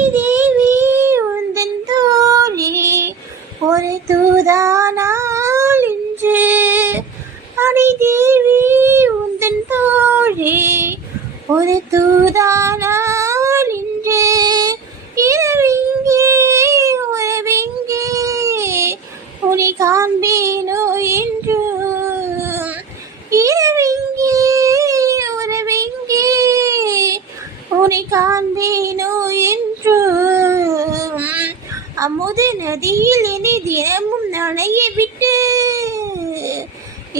அடி தேவி உந்தன் தோழி ஒரு தூதானால் இன்று. அடி தேவி உந்தன் தோழி ஒரு தூதானால் இன்று. இரவிங்கே உறவிங்கே உனை காண்பேனோ என்று. இரவிங்கே உறவிங்கே உனை காண்பேனோ என்று. அமுத நதியில் என்னை தினமும் நனைய விட்டு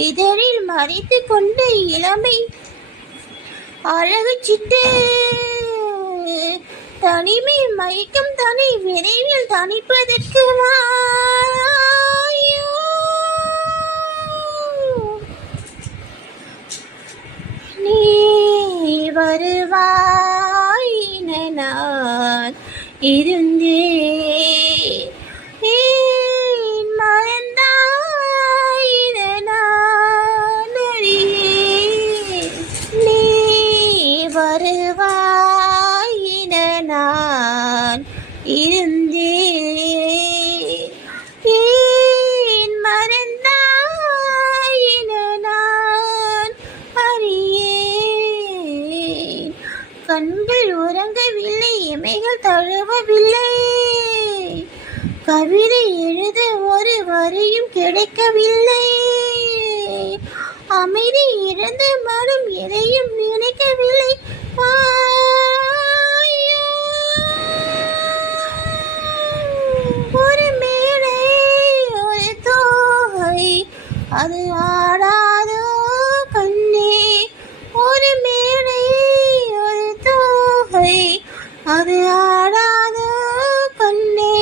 இதழில் மறைத்து கொண்ட இளமை அழகு சிட்டு. தனிமை மயக்கம் தனி விரைவில் தணிப்பதற்கு வாயோ. நீ வருவாய் என நான் இருந்தேன். மறந்தாய் என நான் அறியேன். நீ வருவாய் என நான் இருந்தேன். ஏன் மறந்தாய் என நான் அறியேன். கண்கள் உறங்கவில்லை, இமைகள் தழுவவில்லை, கவிதை எழுத ஒரு வரியும் கிடைக்கவில்லை. அமைதி இழந்த மனம் எதையும் நினைக்கவில்லை. ஒரு மேடை ஒரு தோகை அது ஆடாதோ கண்ணே. ஒரு மேடை ஒரு தோகை அது ஆடாதோ கண்ணே.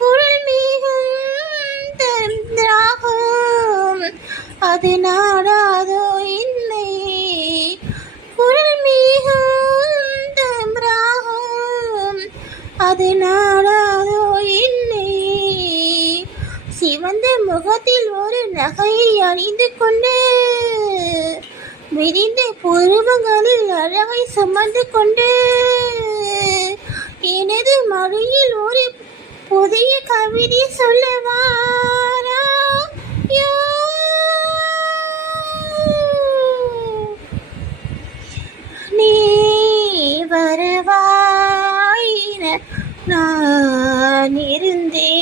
குரல் மிகும் தரும் திராகம் அது நாடாதோ என்னை. குரல் மிகும் தரும் ராகம் அது நாடாதோ என்னை. சிவந்த முகத்தில் ஒரு நகையை அணிந்து கொண்டு விரிந்த புருவங்களில் அழகை சுமந்து கொண்டு எனது மொழியில் ஒரு புதிய கவிதை சொல்லவாராயோ. நீ வருவாய் என நான் இருந்தேன்.